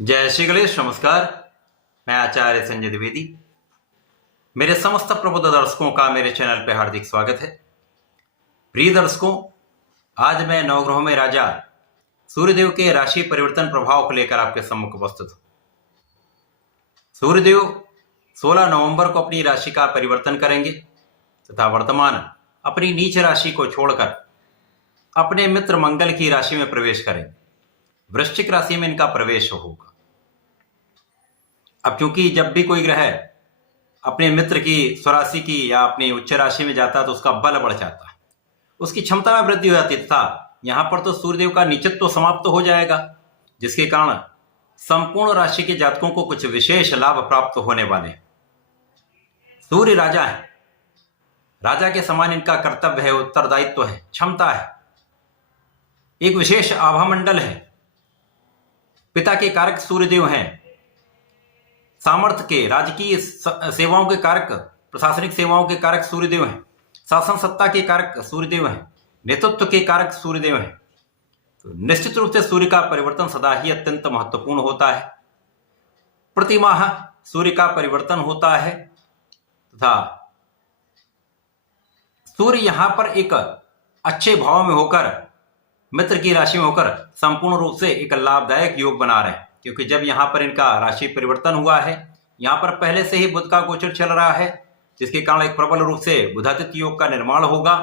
जय श्री गणेश। नमस्कार। मैं आचार्य संजय द्विवेदी। मेरे समस्त प्रबुद्ध दर्शकों का मेरे चैनल पर हार्दिक स्वागत है। प्रिय दर्शकों, आज मैं नवग्रहों में राजा सूर्यदेव के राशि परिवर्तन प्रभाव को लेकर आपके सम्मुख उपस्थित हूं। सूर्यदेव 16 नवंबर को अपनी राशि का परिवर्तन करेंगे तथा वर्तमान अपनी नीच राशि को छोड़कर अपने मित्र मंगल की राशि में प्रवेश करेंगे। वृश्चिक राशि में इनका प्रवेश होगा। अब क्योंकि जब भी कोई ग्रह अपने मित्र की स्वराशि की या अपनी उच्च राशि में जाता है तो उसका बल बढ़ जाता है, उसकी क्षमता में वृद्धि हो जाती है। तथा यहां पर तो सूर्यदेव का नीचत्व तो समाप्त हो जाएगा, जिसके कारण संपूर्ण राशि के जातकों को कुछ विशेष लाभ प्राप्त होने वाले हैं। सूर्य राजा है, राजा के समान इनका कर्तव्य है, उत्तरदायित्व है, क्षमता है, एक विशेष आभा मंडल है। पिता के कारक सूर्यदेव हैं, सामर्थ्य के, राजकीय सेवाओं के कारक, प्रशासनिक सेवाओं के कारक सूर्यदेव हैं, शासन सत्ता के कारक सूर्यदेव हैं, नेतृत्व के कारक सूर्यदेव हैं। तो निश्चित रूप से सूर्य का परिवर्तन सदा ही अत्यंत महत्वपूर्ण होता है। प्रति माह सूर्य का परिवर्तन होता है तथा सूर्य यहां पर एक अच्छे भाव में होकर, मित्र की राशि में होकर संपूर्ण रूप से एक लाभदायक योग बना रहे हैं। क्योंकि जब यहां पर इनका राशि परिवर्तन हुआ है, यहां पर पहले से ही बुध का गोचर चल रहा है, जिसके कारण एक प्रबल रूप से बुधादित्य योग का निर्माण होगा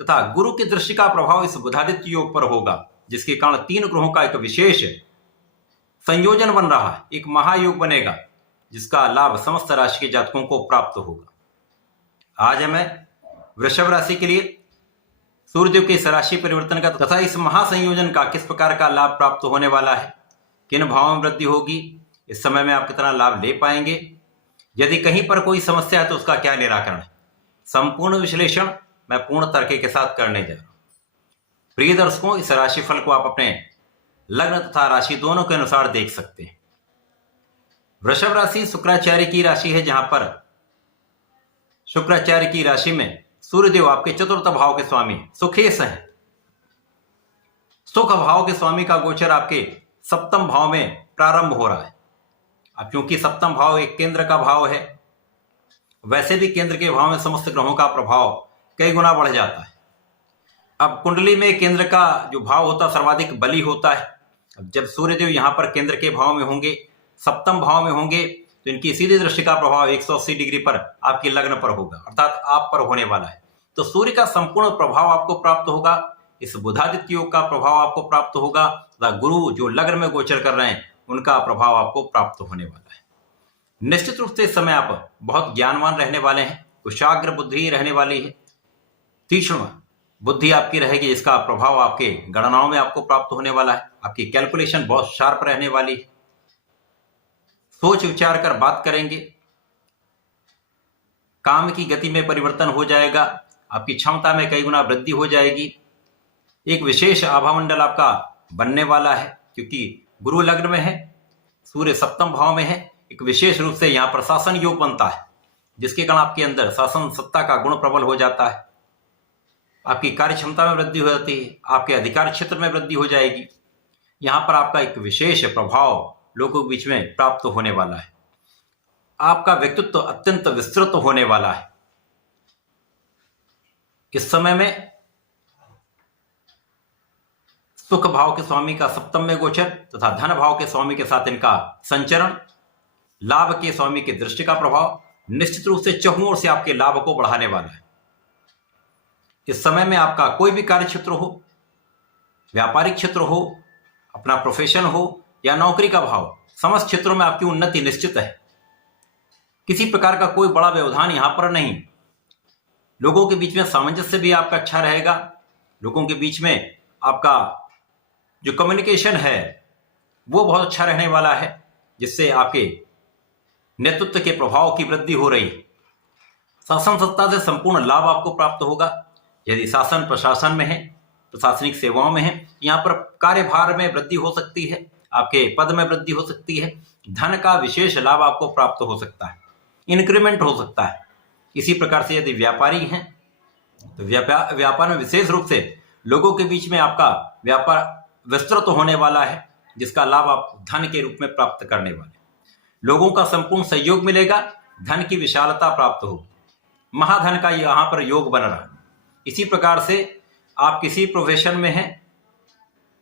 तथा गुरु की दृष्टि का प्रभाव इस बुधादित्य योग पर होगा, जिसके कारण 3 ग्रहों का एक विशेष संयोजन बन रहा है, एक महायोग बनेगा, जिसका लाभ समस्त राशि के जातकों को प्राप्त होगा। आज हमें वृषभ राशि के लिए सूर्यदेव के इस राशि परिवर्तन का तथा इस महासंयोजन का किस प्रकार का लाभ प्राप्त होने वाला है, किन भावों में वृद्धि होगी, इस समय में आप कितना लाभ ले पाएंगे, यदि कहीं पर कोई समस्या है तो उसका क्या निराकरण है, संपूर्ण विश्लेषण मैं पूर्ण तर्क के साथ करने जा रहा हूं। प्रिय दर्शकों, इस राशिफल को आप अपने लग्न तथा राशि दोनों के अनुसार देख सकते हैं। वृषभ राशि शुक्राचार्य की राशि है, जहां पर शुक्राचार्य की राशि में सूर्यदेव आपके चतुर्थ भाव के स्वामी सुखेश हैं। सुख भाव के स्वामी का गोचर आपके सप्तम भाव में प्रारंभ हो रहा है। अब क्योंकि सप्तम भाव एक केंद्र का भाव है, वैसे भी केंद्र के भाव में समस्त ग्रहों का प्रभाव कई गुना बढ़ जाता है। अब कुंडली में केंद्र का जो भाव होता है सर्वाधिक बली होता है। अब जब सूर्यदेव यहां पर केंद्र के भाव में होंगे, सप्तम भाव में होंगे, तो इनकी सीधी दृष्टि का प्रभाव 180 डिग्री पर आपकी लग्न पर होगा, अर्थात आप पर होने वाला है। तो सूर्य का संपूर्ण प्रभाव आपको प्राप्त होगा, इस बुधादित्य योग का प्रभाव आपको प्राप्त होगा तथा गुरु जो लग्न में गोचर कर रहे हैं उनका प्रभाव आपको प्राप्त होने वाला है। निश्चित रूप से इस समय आप बहुत ज्ञानवान रहने वाले हैं, कुशाग्र बुद्धि रहने वाली है, तीक्ष्ण बुद्धि आपकी रहेगी, जिसका प्रभाव आपके गणनाओं में आपको प्राप्त होने वाला है। आपकी कैलकुलेशन बहुत शार्प रहने वाली है, सोच विचार कर बात करेंगे, काम की गति में परिवर्तन हो जाएगा, आपकी क्षमता में कई गुना वृद्धि हो जाएगी। एक विशेष आभामंडल आपका बनने वाला है, क्योंकि गुरु लग्न में है, सूर्य सप्तम भाव में है। एक विशेष रूप से यहां पर शासन योग बनता है, जिसके कारण आपके अंदर शासन सत्ता का गुण प्रबल हो जाता है, आपकी कार्य क्षमता में वृद्धि हो जाती है, आपके अधिकार क्षेत्र में वृद्धि हो जाएगी। यहां पर आपका एक विशेष प्रभाव लोगों के बीच में प्राप्त होने वाला है। आपका व्यक्तित्व अत्यंत विस्तृत होने वाला है। इस समय में सुख भाव के स्वामी का सप्तम में गोचर तथा धन भाव के स्वामी के साथ इनका संचरण, लाभ के स्वामी की दृष्टि का प्रभाव निश्चित रूप से चहुओं से आपके लाभ को बढ़ाने वाला है। इस समय में आपका कोई भी कार्य क्षेत्र हो, व्यापारिक क्षेत्र हो, अपना प्रोफेशन हो या नौकरी का भाव, समस्त क्षेत्रों में आपकी उन्नति निश्चित है। किसी प्रकार का कोई बड़ा व्यवधान यहां पर नहीं। लोगों के बीच में सामंजस्य भी आपका अच्छा रहेगा। लोगों के बीच में आपका जो कम्युनिकेशन है वो बहुत अच्छा रहने वाला है, जिससे आपके नेतृत्व के प्रभाव की वृद्धि हो रही है। शासन सत्ता से संपूर्ण लाभ आपको प्राप्त होगा। यदि शासन प्रशासन में है, प्रशासनिक सेवाओं में है, यहाँ पर कार्यभार में वृद्धि हो सकती है, आपके पद में वृद्धि हो सकती है, धन का विशेष लाभ आपको प्राप्त हो सकता है, इंक्रीमेंट हो सकता है। इसी प्रकार से यदि व्यापारी हैं तो व्यापार में विशेष रूप से लोगों के बीच में आपका व्यापार विस्तृत होने वाला है, जिसका लाभ आप धन के रूप में प्राप्त करने वाले। लोगों का संपूर्ण सहयोग मिलेगा, धन की विशालता प्राप्त होगी, महाधन का यहाँ पर योग बन रहा है। इसी प्रकार से आप किसी प्रोफेशन में हैं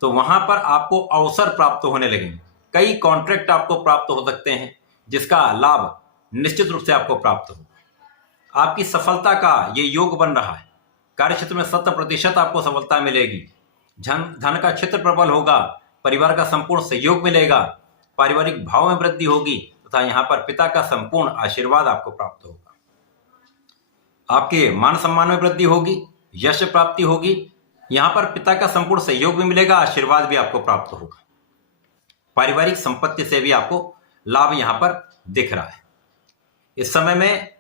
तो वहां पर आपको अवसर प्राप्त होने लगेंगे, कई कॉन्ट्रैक्ट आपको प्राप्त हो सकते हैं, जिसका लाभ निश्चित रूप से आपको प्राप्त होगा। आपकी सफलता का ये योग बन रहा है, कार्यक्षेत्र में 100% आपको सफलता मिलेगी, धन का क्षेत्र प्रबल होगा, परिवार का संपूर्ण सहयोग मिलेगा, पारिवारिक भाव में वृद्धि होगी तथा यहाँ पर पिता का संपूर्ण आशीर्वाद आपको प्राप्त होगा। आपके मान सम्मान में वृद्धि होगी, यश प्राप्ति होगी, यहाँ पर पिता का संपूर्ण सहयोग भी मिलेगा, आशीर्वाद भी आपको प्राप्त होगा। पारिवारिक संपत्ति से भी आपको लाभ यहाँ पर दिख रहा है। इस समय में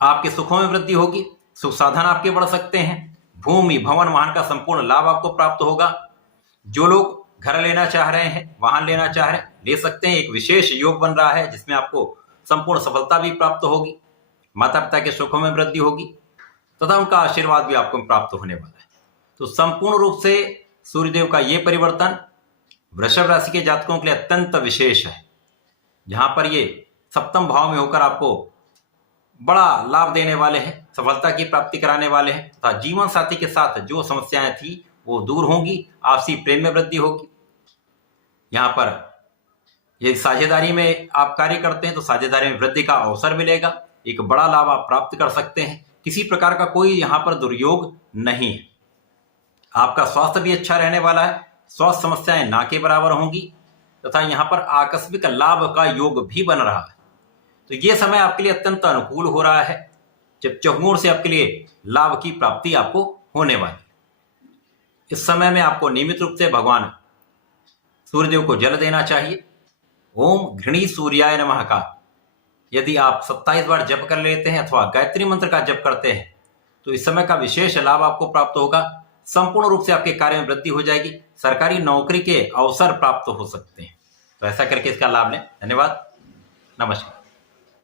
आपके सुखों में वृद्धि होगी, सुख साधन आपके बढ़ सकते हैं, भूमि भवन वाहन का संपूर्ण लाभ आपको प्राप्त होगा। जो लोग घर लेना चाह रहे हैं, वाहन लेना चाह रहे हैं, ले सकते हैं। एक विशेष योग बन रहा है जिसमें आपको संपूर्ण सफलता भी प्राप्त होगी, माता पिता के सुखों में वृद्धि होगी तथा उनका आशीर्वाद भी आपको प्राप्त होने वाला है। तो संपूर्ण रूप से सूर्यदेव का ये परिवर्तन वृषभ राशि के जातकों के लिए अत्यंत विशेष है, जहां पर ये सप्तम भाव में होकर आपको बड़ा लाभ देने वाले हैं, सफलता की प्राप्ति कराने वाले हैं तथा जीवन साथी के साथ जो समस्याएं थी वो दूर होंगी, आपसी प्रेम में वृद्धि होगी। यहाँ पर यदि साझेदारी में आप कार्य करते हैं तो साझेदारी में वृद्धि का अवसर मिलेगा, एक बड़ा लाभ आप प्राप्त कर सकते हैं। किसी प्रकार का कोई यहाँ पर दुर्योग नहीं है। आपका स्वास्थ्य भी अच्छा रहने वाला है, स्वास्थ्य समस्याएं ना के बराबर होंगी तथा यहाँ पर आकस्मिक लाभ का योग भी बन रहा है। तो ये समय आपके लिए अत्यंत अनुकूल हो रहा है, जब चहुओं से आपके लिए लाभ की प्राप्ति आपको होने वाली है। इस समय में आपको नियमित रूप से भगवान सूर्यदेव को जल देना चाहिए। ओम घृणी सूर्याय नमः का यदि आप 27 बार जप कर लेते हैं अथवा गायत्री मंत्र का जप करते हैं तो इस समय का विशेष लाभ आपको प्राप्त होगा। संपूर्ण रूप से आपके कार्य में वृद्धि हो जाएगी, सरकारी नौकरी के अवसर प्राप्त हो सकते हैं। तो ऐसा करके इसका लाभ लें। धन्यवाद, नमस्कार।